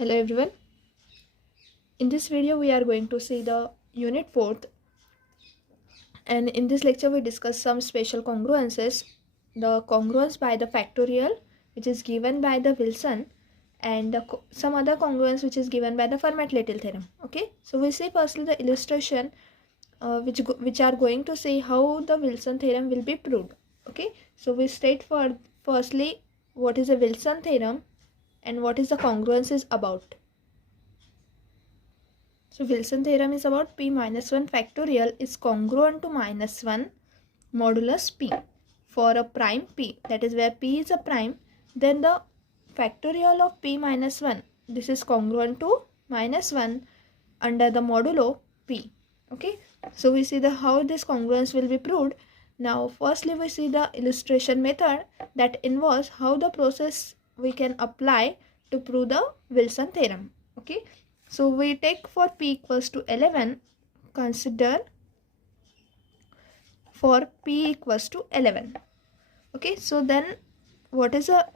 Hello everyone. In this video we are going to see the unit 4th, and in this lecture we discuss some special congruences. The congruence by the factorial, which is given by the Wilson, and some other congruence which is given by the Fermat-Little theorem. Okay, so we see firstly the illustration which are going to see how the Wilson theorem will be proved. Okay, so we state for firstly what is a Wilson theorem and what is the congruence is about. So Wilson theorem is about p minus 1 factorial is congruent to minus 1 modulus p. For a prime p, that is where p is a prime, then the factorial of p minus 1, this is congruent to minus 1 under the modulo p. Okay, so we see the how this congruence will be proved. Now firstly we see the illustration method that involves how the process we can apply to prove the Wilson theorem. Okay, so we take for p equals to 11, consider for p equals to 11. Okay, so then what is a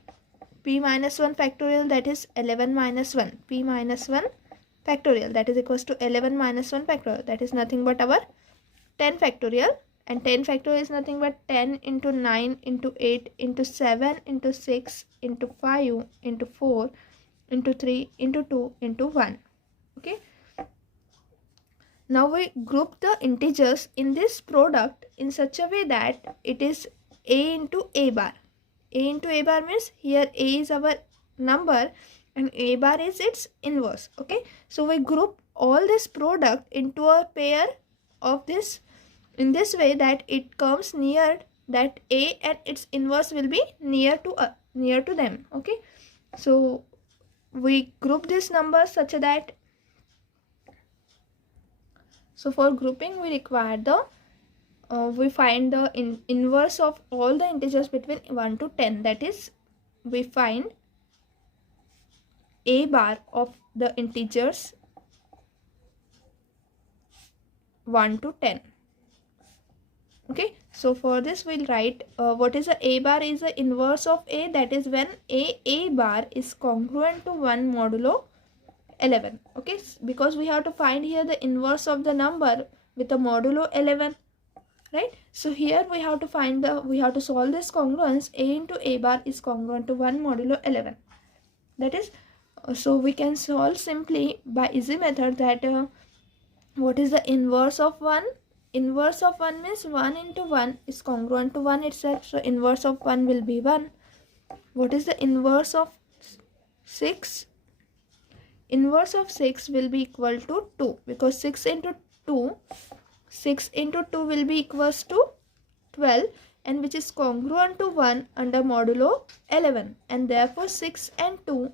p minus 1 factorial? That is 11 minus 1. P minus 1 factorial, that is equals to 11 minus 1 factorial. That is nothing but our 10 factorial. And 10 factorial is nothing but 10 into 9 into 8 into 7 into 6 into 5 into 4 into 3 into 2 into 1. Okay, now we group the integers in this product in such a way that it is a into a bar. A into a bar means here a is our number and a bar is its inverse. Okay, so we group all this product into a pair of this in this way that it comes near that a and its inverse will be near to them. Okay, so we group this number such that for grouping we require the we find the inverse of all the integers between 1 to 10, that is we find a bar of the integers 1 to 10. Okay, so for this we'll write what is a bar is the inverse of a, that is when a bar is congruent to 1 modulo 11. Okay, because we have to find here the inverse of the number with a modulo 11, right? So here we have to find we have to solve this congruence. A into a bar is congruent to 1 modulo 11. That is so we can solve simply by easy method that what is the inverse of 1? Inverse of 1 means 1 into 1 is congruent to 1 itself. So inverse of 1 will be 1. What is the inverse of 6? Inverse of 6 will be equal to 2, because 6 into 2 will be equals to 12, and which is congruent to 1 under modulo 11, and therefore 6 and 2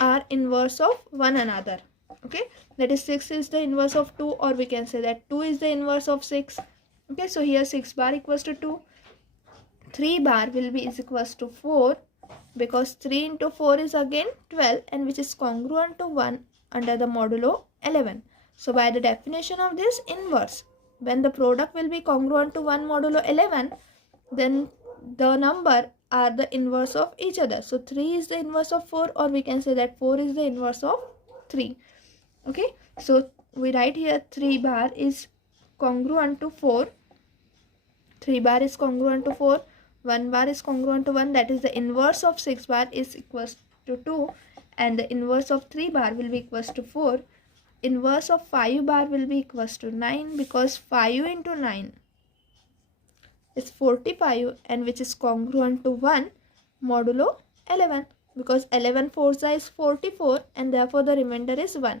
are inverse of one another. Okay, that is 6 is the inverse of 2, or we can say that 2 is the inverse of 6. Okay, so here 6 bar equals to 2. 3 bar will be is equals to 4, because 3 into 4 is again 12, and which is congruent to 1 under the modulo 11. So by the definition of this inverse, when the product will be congruent to 1 modulo 11, then the number are the inverse of each other. So 3 is the inverse of 4, or we can say that 4 is the inverse of 3. Okay, so we write here 3 bar is congruent to 4. 3 bar is congruent to 4. 1 bar is congruent to 1, that is the inverse of 6 bar is equals to 2, and the inverse of 3 bar will be equals to 4. Inverse of 5 bar will be equals to 9, because 5 into 9 is 45, and which is congruent to 1 modulo 11, because 11 fours is 44, and therefore the remainder is 1,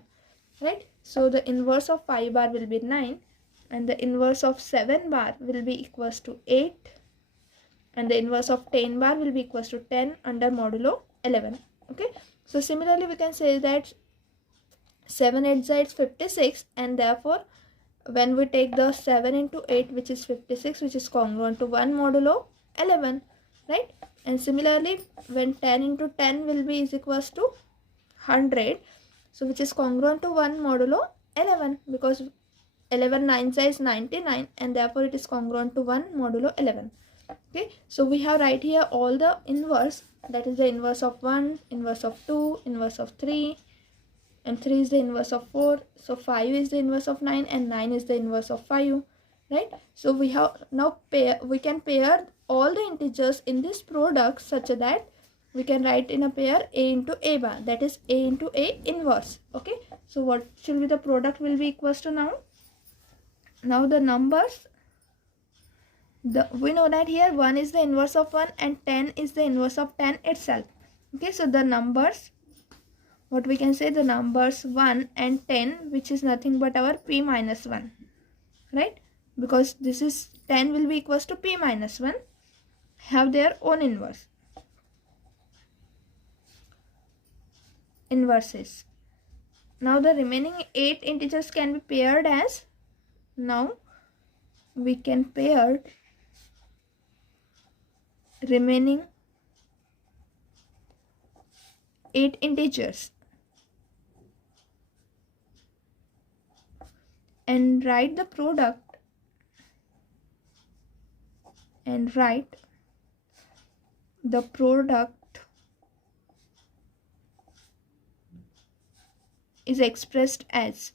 right? So the inverse of 5 bar will be 9, and the inverse of 7 bar will be equals to 8, and the inverse of 10 bar will be equals to 10 under modulo 11. Okay, so similarly we can say that 7 8 is 56, and therefore when we take the 7 into 8, which is 56, which is congruent to 1 modulo 11, right? And similarly when 10 into 10 will be is equals to 100, so which is congruent to 1 modulo 11, because 11 9 is 99, and therefore it is congruent to 1 modulo 11. Okay, so we have right here all the inverse, that is the inverse of 1, inverse of 2, inverse of 3, and 3 is the inverse of 4. So 5 is the inverse of 9 and 9 is the inverse of 5, right? So we have now we can pair all the integers in this product such that we can write in a pair a into a bar, that is a into a inverse. Okay, so what should be the product will be equals to now? Now the numbers, we know that here 1 is the inverse of 1 and 10 is the inverse of 10 itself. Okay, so the numbers, what we can say, the numbers 1 and 10, which is nothing but our p minus 1, right? Because this is 10 will be equals to p minus 1, have their own inverses. Now the remaining 8 integers can be paired as, now we can pair remaining 8 integers and write the product is expressed as,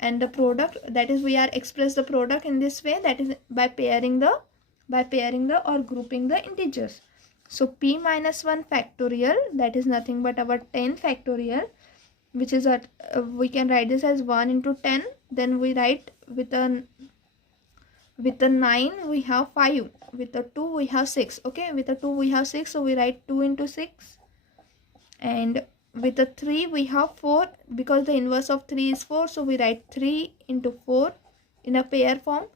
and the product, that is we are express the product in this way, that is by pairing the or grouping the integers. So p minus 1 factorial, that is nothing but our 10 factorial, which is at we can write this as 1 into 10. Then we write with a 9 we have 5, with a 2 we have 6. Okay, with a 2 we have 6, so we write 2 into 6, and with a 3 we have 4, because the inverse of 3 is 4, so we write 3 into 4 in a pair form,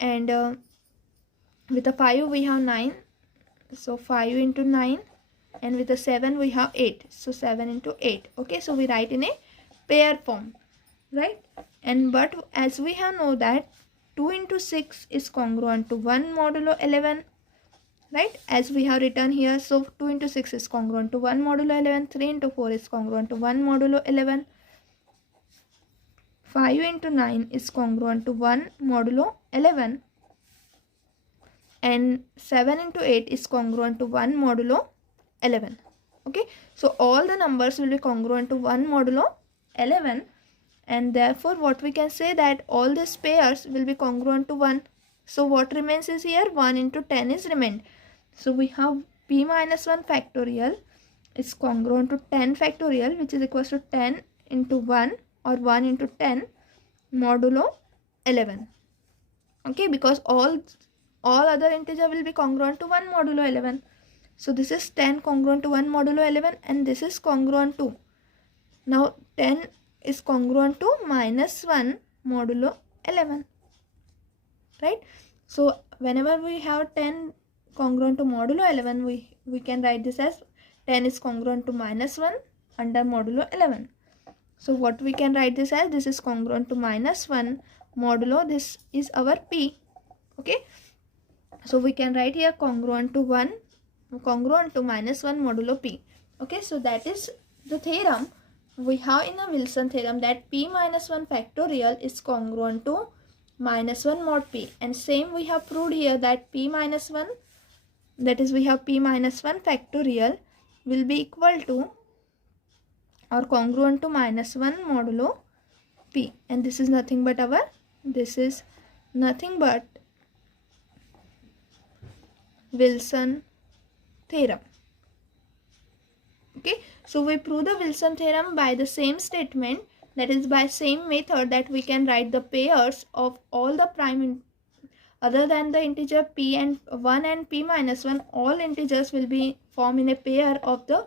and with a 5 we have 9, so 5 into 9, and with a 7 we have 8, so 7 into 8. Okay, so we write in a pair form, right? And but as we have know that 2 into 6 is congruent to 1 modulo 11, right? As we have written here, so 2 into 6 is congruent to 1 modulo 11, 3 into 4 is congruent to 1 modulo 11, 5 into 9 is congruent to 1 modulo 11, and 7 into 8 is congruent to 1 modulo 11. Okay, so all the numbers will be congruent to 1 modulo 11, and therefore what we can say that all these pairs will be congruent to 1. So what remains is here 1 into 10 is remained. So we have p minus 1 factorial is congruent to 10 factorial, which is equals to 10 into 1 or 1 into 10 modulo 11. Okay, because all other integer will be congruent to 1 modulo 11. So this is 10 congruent to 1 modulo 11, and this is congruent to, now 10 is congruent to minus 1 modulo 11, right? So whenever we have 10 congruent to modulo 11, we can write this as 10 is congruent to minus 1 under modulo 11. So what we can write this as, this is congruent to minus 1 modulo, this is our p. Okay, so we can write here congruent to minus 1 modulo p. Okay, so that is the theorem we have in a Wilson theorem, that p minus 1 factorial is congruent to minus 1 mod p, and same we have proved here that p minus 1, that is we have p minus 1 factorial will be equal to or congruent to minus 1 modulo p, and this is nothing but Wilson theorem. Okay, so we prove the Wilson theorem by the same statement, that is by same method, that we can write the pairs of all the prime other than the integer p and 1 and p minus 1, all integers will be formed in a pair of the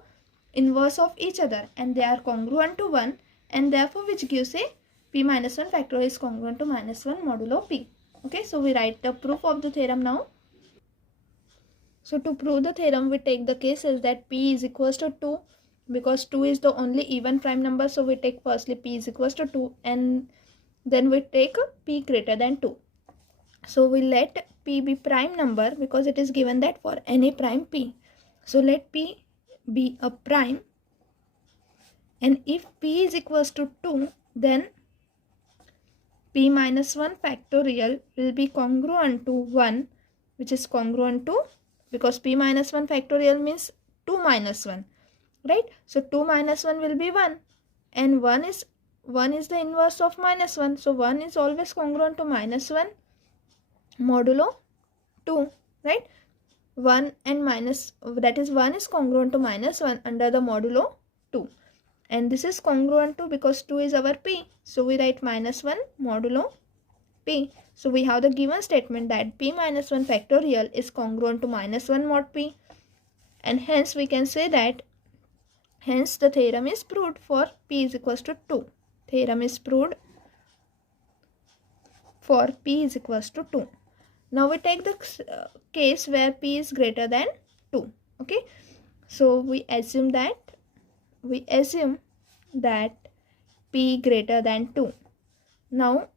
inverse of each other, and they are congruent to 1, and therefore which gives a p minus 1 factorial is congruent to minus 1 modulo p. Okay, so we write the proof of the theorem now. So to prove the theorem, we take the cases that p is equals to 2, because 2 is the only even prime number, so we take firstly p is equals to 2, and then we take p greater than 2. So we let p be prime number, because it is given that for any prime p. So let p be a prime, and if p is equals to 2, then p minus 1 factorial will be congruent to 1, which is congruent to, because p minus 1 factorial means 2 minus 1, right? So 2 minus 1 will be 1, and 1 is the inverse of minus 1, so 1 is always congruent to minus 1 modulo 2, right? 1 and minus, that is 1 is congruent to minus 1 under the modulo 2, and this is congruent to, because 2 is our p, so we write minus 1 modulo p. So we have the given statement that p minus 1 factorial is congruent to minus 1 mod p, and hence we can say that, hence the theorem is proved for p is equals to 2. Theorem is proved for p is equals to 2. Now we take the case where p is greater than 2. Okay, so we assume that p greater than 2. Now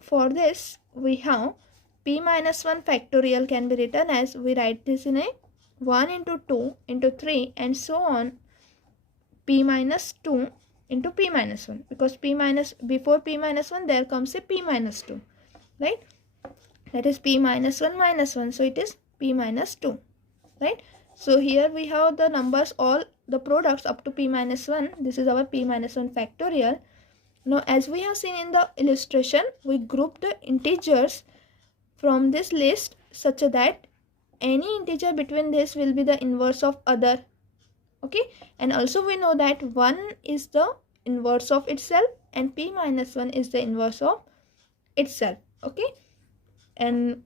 for this we have p minus 1 factorial can be written as, we write this in a 1 into 2 into 3 and so on, p minus 2 into p minus 1, because before p minus 1 there comes a p minus 2, right? That is p minus 1 minus 1, so it is p minus 2, right? So here we have the numbers, all the products up to p minus 1. This is our p minus 1 factorial. Now as we have seen in the illustration, we group the integers from this list such that any integer between this will be the inverse of other. Okay, and also we know that 1 is the inverse of itself and p minus 1 is the inverse of itself. Okay, and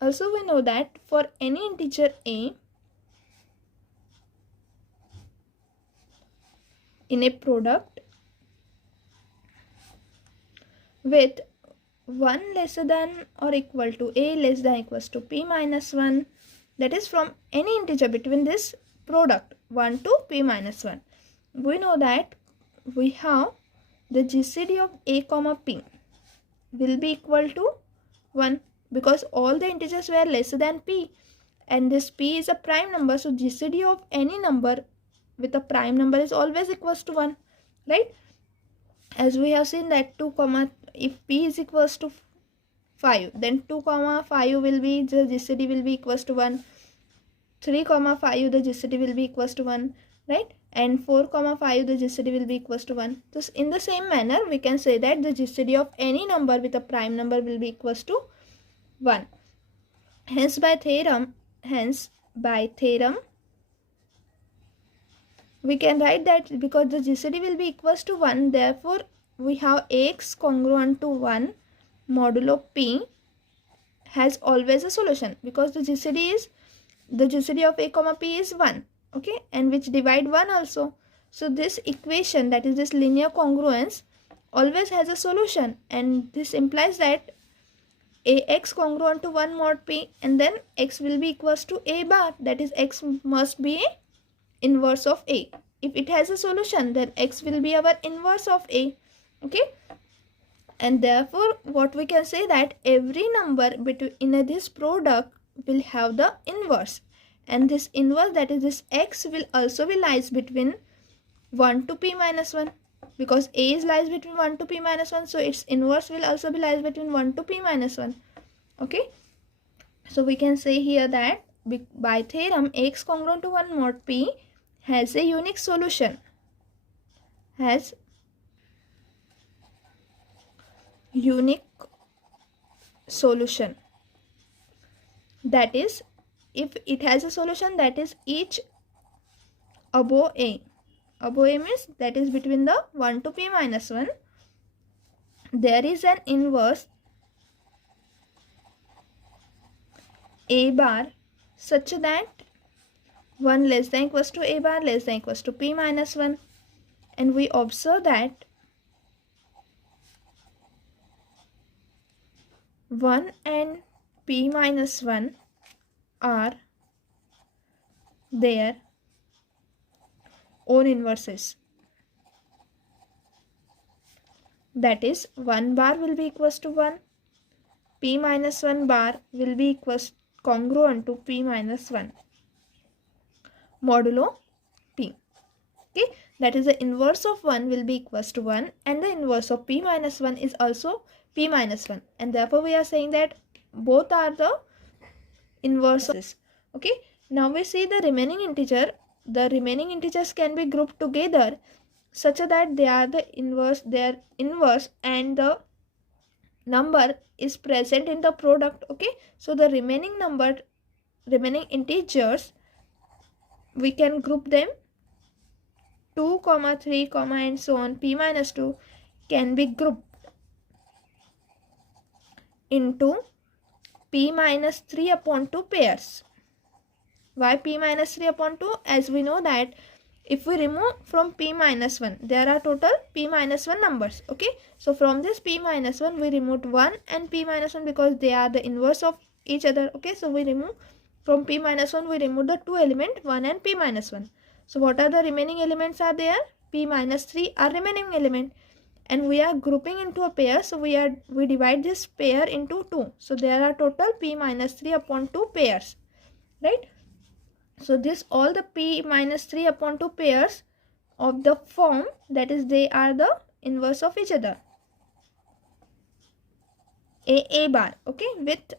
also we know that for any integer a in a product with 1 lesser than or equal to a less than equals to p minus 1, that is from any integer between this product 1 to p minus 1, we know that we have the GCD of a comma p will be equal to 1, because all the integers were lesser than p and this p is a prime number, so GCD of any number with a prime number is always equals to 1, right? As we have seen that 2 comma, if p is equals to 5, then 2 comma 5 will be, the GCD will be equals to 1, 3 comma 5 the GCD will be equals to 1, right? And 4 comma 5 the GCD will be equals to 1. So in the same manner we can say that the GCD of any number with a prime number will be equals to 1. Hence by theorem we can write that because the GCD will be equals to 1, therefore we have Ax congruent to 1 modulo p has always a solution, because the GCD of a comma p is 1, okay, and which divide 1 also. So this equation, that is this linear congruence, always has a solution, and this implies that Ax congruent to 1 mod p, and then x will be equals to a bar, that is x must be a inverse of a. If it has a solution, then x will be our inverse of a, okay, and therefore what we can say that every number between this product will have the inverse, and this inverse, that is this x, will also be lies between 1 to p minus 1, because a is lies between 1 to p minus 1, so its inverse will also be lies between 1 to p minus 1. Okay, so we can say here that by theorem Ax congruent to 1 mod p has a unique solution, that is, if it has a solution that is each above a means that is between the 1 to p minus 1, there is an inverse a bar such that 1 less than equals to a bar less than equals to p minus 1, and we observe that 1 and p minus 1 are their own inverses, that is 1 bar will be equals to 1, p minus 1 bar will be equals congruent to p minus 1 modulo p. Okay, that is the inverse of 1 will be equals to 1 and the inverse of p minus 1 is also p minus 1, and therefore we are saying that both are the inverses. Okay, Now we see the remaining integer. The remaining integers can be grouped together such that they are inverse and the number is present in the product. Okay, so the remaining integers, we can group them 2, 3, and so on. P minus 2 can be grouped into P minus 3 upon 2 pairs. Why P minus 3 upon 2? As we know that if we remove from P minus 1, there are total P minus 1 numbers. Okay, so from this P minus 1 we removed 1 and P minus 1 because they are the inverse of each other. Okay, so we remove from P minus 1, we remove the two element 1 and P minus 1. So what are the remaining elements are there? P minus 3 are remaining element, and we are grouping into a pair, so we divide this pair into 2. So there are total P minus 3 upon 2 pairs, right? So this all the P minus 3 upon 2 pairs of the form, that is they are the inverse of each other. A bar, okay, with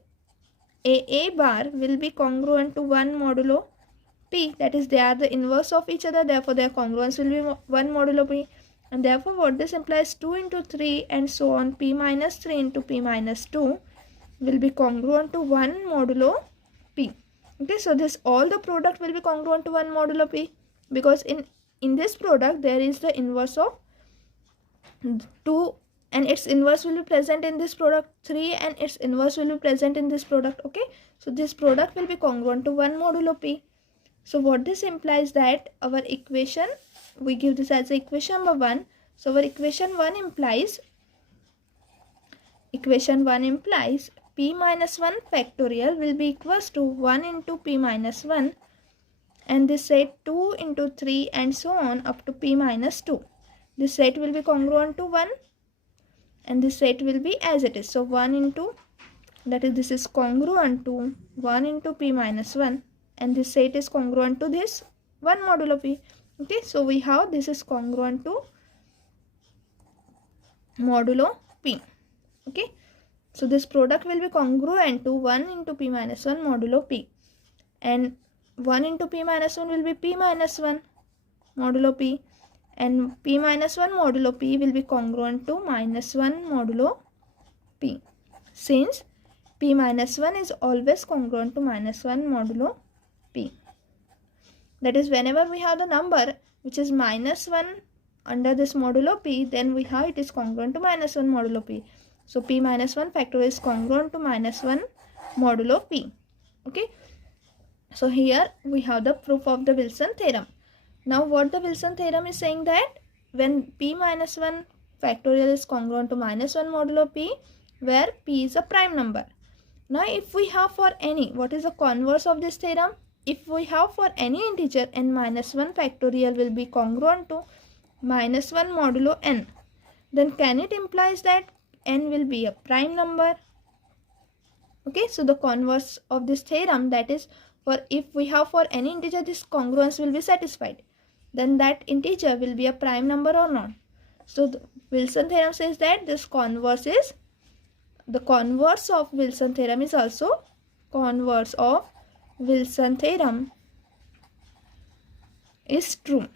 A bar will be congruent to 1 modulo P, that is they are the inverse of each other, therefore their congruence will be 1 modulo P, and therefore what this implies, 2 into 3 and so on, P minus 3 into P minus 2 will be congruent to 1 modulo P. Okay, so this all the product will be congruent to 1 modulo P, because in this product there is the inverse of 2 and its inverse will be present in this product, 3 and its inverse will be present in this product. Okay, so this product will be congruent to 1 modulo P. So what this implies that our equation, we give this as equation number 1. So our equation 1 implies P minus 1 factorial will be equals to 1 into P minus 1, and this set 2 into 3 and so on up to P minus 2. This set will be congruent to 1 and this set will be as it is. So 1 into, that is this is congruent to 1 into P minus 1, and this set is congruent to this 1 modulo P. Okay, so we have this is congruent to modulo P. Okay, so this product will be congruent to 1 into P minus 1 modulo P, and 1 into P minus 1 will be P minus 1 modulo P, and P minus 1 modulo P will be congruent to minus 1 modulo P, since P minus 1 is always congruent to minus 1 modulo P. That is, whenever we have the number which is minus 1 under this modulo P, then we have it is congruent to minus 1 modulo P. So P minus 1 factorial is congruent to minus 1 modulo P. Okay, so here we have the proof of the Wilson theorem. Now what the Wilson theorem is saying, that when P minus 1 factorial is congruent to minus 1 modulo P, where P is a prime number. Now if we have for any, what is the converse of this theorem? If we have for any integer n minus 1 factorial will be congruent to minus 1 modulo n, then can it implies that n will be a prime number? Okay, so the converse of this theorem, that is, for if we have for any integer this congruence will be satisfied, then that integer will be a prime number or not. So the Wilson theorem says that this converse is, the converse of Wilson theorem is also, converse of Wilson theorem is true,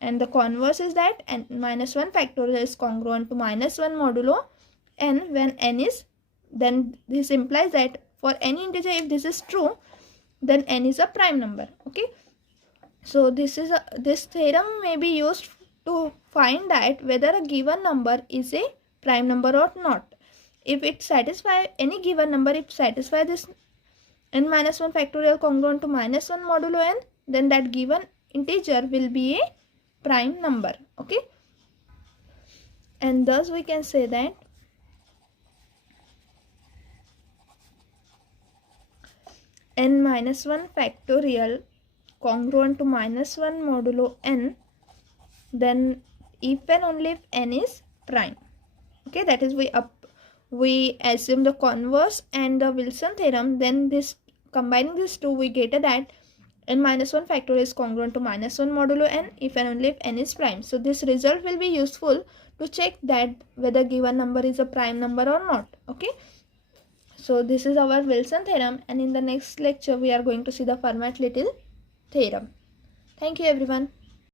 and the converse is that n minus 1 factorial is congruent to minus 1 modulo n when n is, then this implies that for any integer if this is true, then n is a prime number. Okay, so this theorem may be used to find that whether a given number is a prime number or not. If it satisfies any given number, if satisfy this n minus 1 factorial congruent to minus 1 modulo n, then that given integer will be a prime number. Okay, and thus we can say that n minus 1 factorial congruent to minus 1 modulo n, then if and only if n is prime. Okay, that is we assume the converse and the Wilson theorem, then this combining these two we get that n minus 1 factorial is congruent to minus 1 modulo n if and only if n is prime. So this result will be useful to check that whether given number is a prime number or not. Okay, So this is our Wilson theorem, and in the next lecture we are going to see the Fermat-Little theorem. Thank you everyone.